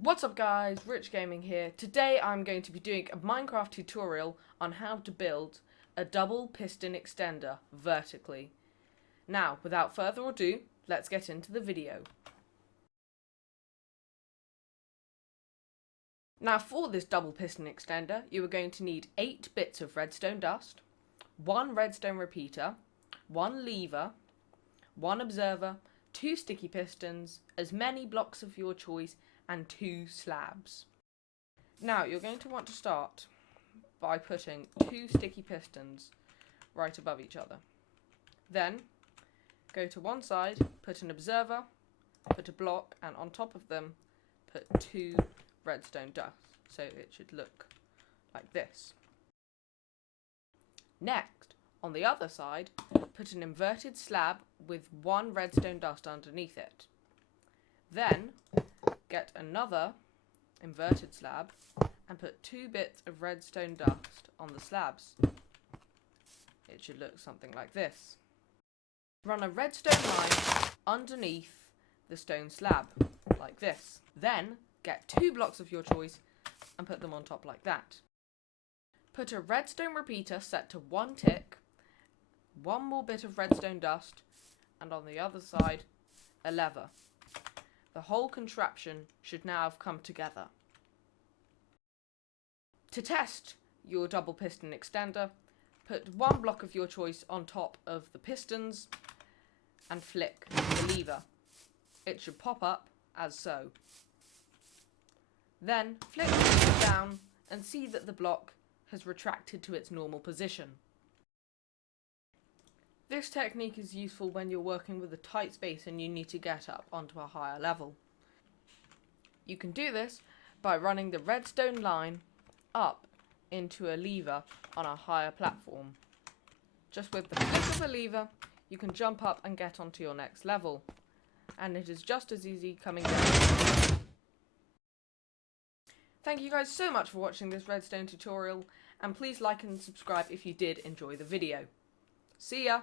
What's up guys, Rich Gaming here. Today I'm going to be doing a Minecraft tutorial on how to build a double piston extender vertically. Now, without further ado, let's get into the video. Now for this double piston extender, you are going to need 8 bits of redstone dust, 1 redstone repeater, 1 lever, 1 observer, 2 sticky pistons, as many blocks of your choice, and 2 slabs. Now you're going to want to start by putting 2 sticky pistons right above each other. Then go to one side, put an observer, put a block, and on top of them put 2 redstone dust, so it should look like this. Next, on the other side, put an inverted slab with 1 redstone dust underneath it. Then get another inverted slab and put 2 bits of redstone dust on the slabs. It should look something like this. Run a redstone line underneath the stone slab, like this. Then get 2 blocks of your choice and put them on top like that. Put a redstone repeater set to 1 tick, 1 more bit of redstone dust, and on the other side, a lever. The whole contraption should now have come together. To test your double piston extender, put 1 block of your choice on top of the pistons and flick the lever. It should pop up as so. Then flick the lever down and see that the block has retracted to its normal position. This technique is useful when you're working with a tight space and you need to get up onto a higher level. You can do this by running the redstone line up into a lever on a higher platform. Just with the flick of a lever, you can jump up and get onto your next level. And it is just as easy coming down. Thank you guys so much for watching this redstone tutorial, and please like and subscribe if you did enjoy the video. See ya!